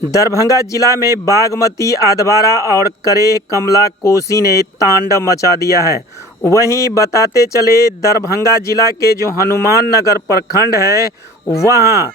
दरभंगा जिला में बागमती, अधवारा और करेह कमला कोसी ने तांडव मचा दिया है। वहीं बताते चले दरभंगा जिला के जो हनुमान नगर प्रखंड है वहां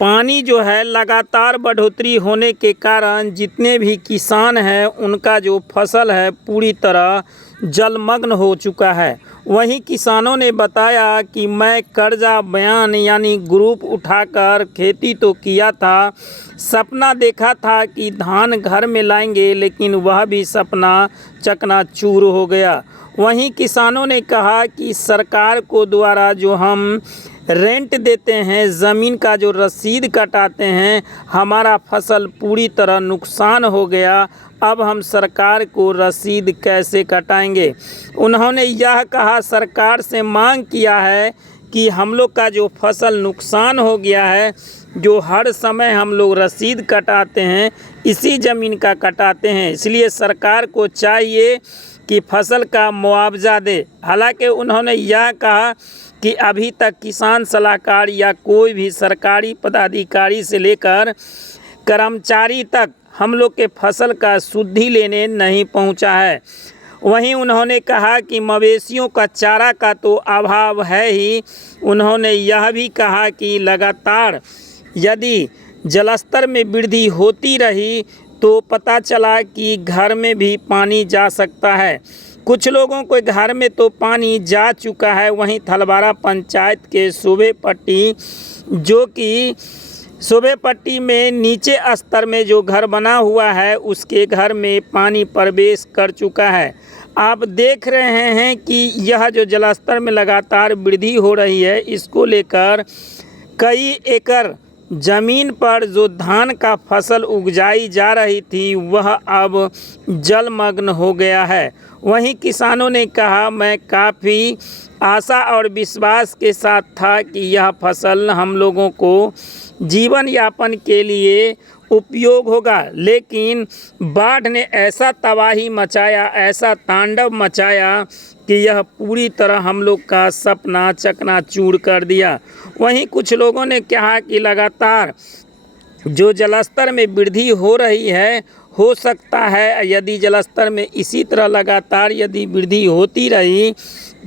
पानी जो है लगातार बढ़ोतरी होने के कारण जितने भी किसान हैं उनका जो फसल है पूरी तरह जलमग्न हो चुका है। वहीं किसानों ने बताया कि मैं कर्जा बयान यानी ग्रुप उठाकर खेती तो किया था, सपना देखा था कि धान घर में लाएंगे, लेकिन वह भी सपना चकनाचूर हो गया। वहीं किसानों ने कहा कि सरकार को द्वारा जो हम रेंट देते हैं, ज़मीन का जो रसीद कटाते हैं, हमारा फसल पूरी तरह नुकसान हो गया। अब हम सरकार को रसीद कैसे कटाएंगे। उन्होंने यह कहा, सरकार से मांग किया है कि हम लोग का जो फसल नुकसान हो गया है, जो हर समय हम लोग रसीद कटाते हैं, इसी ज़मीन का कटाते हैं, इसलिए सरकार को चाहिए कि फसल का मुआवजा दे। हालांकि उन्होंने यह कहा कि अभी तक किसान सलाहकार या कोई भी सरकारी पदाधिकारी से लेकर कर्मचारी तक हम लोग के फसल का शुद्धि लेने नहीं पहुंचा है। वहीं उन्होंने कहा कि मवेशियों का चारा का तो अभाव है ही। उन्होंने यह भी कहा कि लगातार यदि जलस्तर में वृद्धि होती रही तो पता चला कि घर में भी पानी जा सकता है। कुछ लोगों के घर में तो पानी जा चुका है। वहीं थलवारा पंचायत के सूबे पट्टी, जो कि सूबे पट्टी में नीचे स्तर में जो घर बना हुआ है, उसके घर में पानी प्रवेश कर चुका है। आप देख रहे हैं कि यह जो जलस्तर में लगातार वृद्धि हो रही है, इसको लेकर कई एकड़ ज़मीन पर जो धान का फसल उगजाई जा रही थी वह अब जलमग्न हो गया है। वहीं किसानों ने कहा, मैं काफ़ी आशा और विश्वास के साथ था कि यह फसल हम लोगों को जीवन यापन के लिए उपयोग होगा, लेकिन बाढ़ ने ऐसा तबाही मचाया, ऐसा तांडव मचाया कि यह पूरी तरह हम लोग का सपना चकनाचूर कर दिया। वहीं कुछ लोगों ने कहा कि लगातार जो जलस्तर में वृद्धि हो रही है, हो सकता है यदि जलस्तर में इसी तरह लगातार यदि वृद्धि होती रही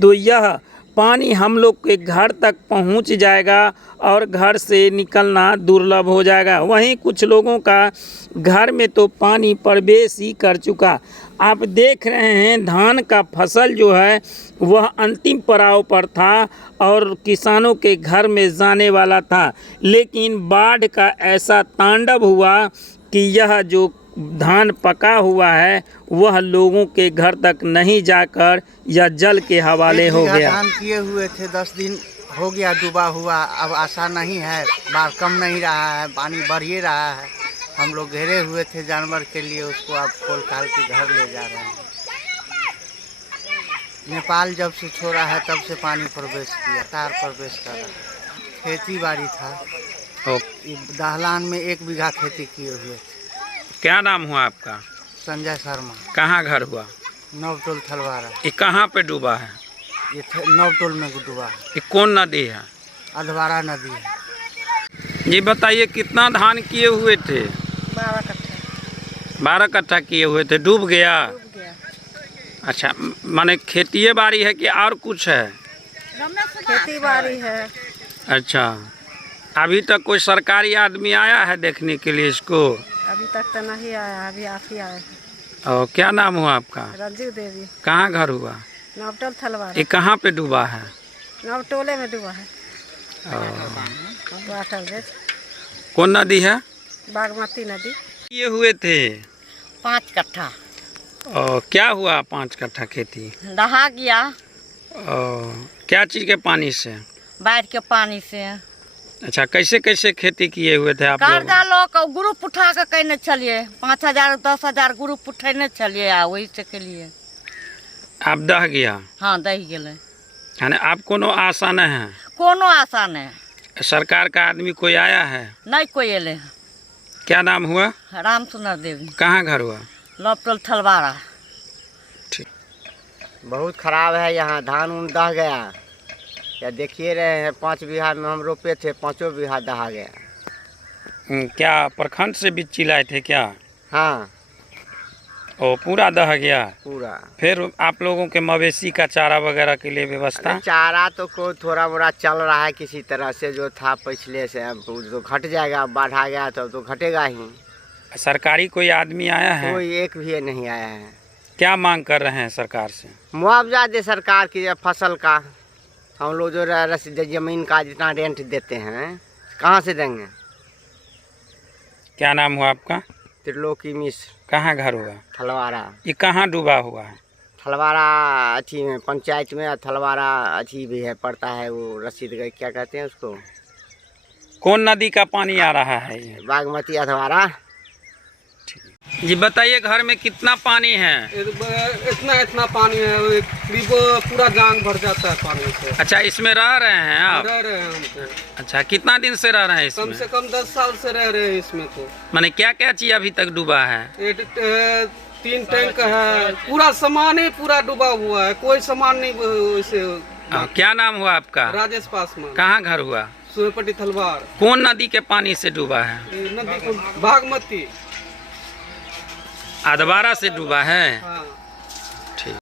तो यह पानी हम लोग के घर तक पहुंच जाएगा और घर से निकलना दुर्लभ हो जाएगा। वहीं कुछ लोगों का घर में तो पानी प्रवेश ही कर चुका। आप देख रहे हैं धान का फसल जो है वह अंतिम पड़ाव पर था और किसानों के घर में जाने वाला था, लेकिन बाढ़ का ऐसा तांडव हुआ कि यह जो धान पका हुआ है वह लोगों के घर तक नहीं जाकर यह जल के हवाले हो गया। धान किए हुए थे 10 दिन हो गया डूबा हुआ, अब आशा नहीं है, बाढ़ कम नहीं रहा है, पानी बढ़ ही रहा है। हम लोग घेरे हुए थे जानवर के लिए, उसको अब खोल खाल के घर ले जा रहे हैं। नेपाल जब से छोड़ा है तब से पानी प्रवेश किया, तार प्रवेश कर रहा है। खेती बाड़ी था, दहलान में 1 बीघा खेती किए हुए थे। क्या नाम हुआ आपका? संजय शर्मा। कहाँ घर हुआ? नवटोल थलवारा। ये कहाँ पे डूबा है? ये नवटोल में डूबा है। ये कौन नदी है? अधवारा नदी है। ये बताइए कितना धान किए हुए थे? 12 कट्ठा। 12 कट्ठा किए हुए थे, डूब गया? डूब गया। अच्छा, माने खेती बाड़ी है कि और कुछ है? खेती बाड़ी है। अच्छा, अभी तक कोई सरकारी आदमी आया है देखने के लिए इसको? अभी तक तो नहीं आया, अभी आप ही आए हैं। और क्या नाम हुआ आपका? रंजू देवी। कहाँ घर हुआ? नवटोल थलवारा। ये कहाँ पे डूबा है? नवटोले में डूबा है। कौन नदी है? बागमती नदी। किए हुए थे 5 कट्ठा। और क्या हुआ 5 कट्ठा खेती? दहा गया। और क्या चीज़ के पानी से? बाढ़ के पानी से। अच्छा, कैसे कैसे खेती किए हुए थे आप लोग? कर्जा लोग ग्रुप उठा के कहने चलिए, 5,000 10,000 ग्रुप उठेने चलिए, वही से के लिए। आप दह गया? हाँ, दही गेले। यानी आप कोनो आशा नहीं है? कोनो आशा नहीं। सरकार का आदमी कोई आया है? नहीं कोई एले। क्या नाम हुआ? राम सुंदर देवी। कहाँ घर हुआ? नवटोल थलवारा। ठीक। बहुत खराब है यहाँ, धान उन दह गया। या देखिए रहे हैं 5 बीघा में हम रोपे थे, 5 बीघा दहा गया। क्या प्रखंड से बिच्ची लाए थे क्या? हाँ ओ पूरा दह गया। पूरा। फिर आप लोगों के मवेशी का चारा वगैरह के लिए व्यवस्था? चारा तो को थोड़ा मोड़ा चल रहा है किसी तरह से, जो था पिछले से, अब तो घट जाएगा, बाढ़ आ गया तो घटेगा ही। सरकारी कोई आदमी आया है? कोई एक भी नहीं आया है। क्या मांग कर रहे हैं सरकार से? मुआवजा दे सरकार की फसल का। हम लोग जो जमीन का जितना रेंट देते हैं कहाँ से देंगे? क्या नाम हुआ आपका? त्रिलोकी मिश्र। कहाँ घर हुआ? थलवारा। ये कहाँ डूबा हुआ है? थलवारा अथी में पंचायत में, थलवारा अथी भी है, पड़ता है वो रसीद क्या कहते हैं उसको? कौन नदी का पानी आ रहा है ये? बागमती अधवारा। जी बताइए, घर में कितना पानी है? इतना पानी है, करीब पूरा जांग भर जाता है पानी से। अच्छा, इसमें रह रहे हैं आप? रह रहे हैं हमको। अच्छा, कितना दिन से रह रहे हैं इसमें? कम से कम 10 साल से रह रहे हैं इसमें। तो माने क्या क्या चीज अभी तक डूबा है? 3 टैंक है, पूरा सामान ही पूरा डूबा हुआ है, कोई सामान नहीं वैसे। क्या नाम हुआ आपका? राजेश पासवान। कहाँ घर हुआ? सूर्यपट्टी थलवार। कौन नदी के पानी से डूबा है? नदी को बागमती अधवारा से डूबा है। हाँ।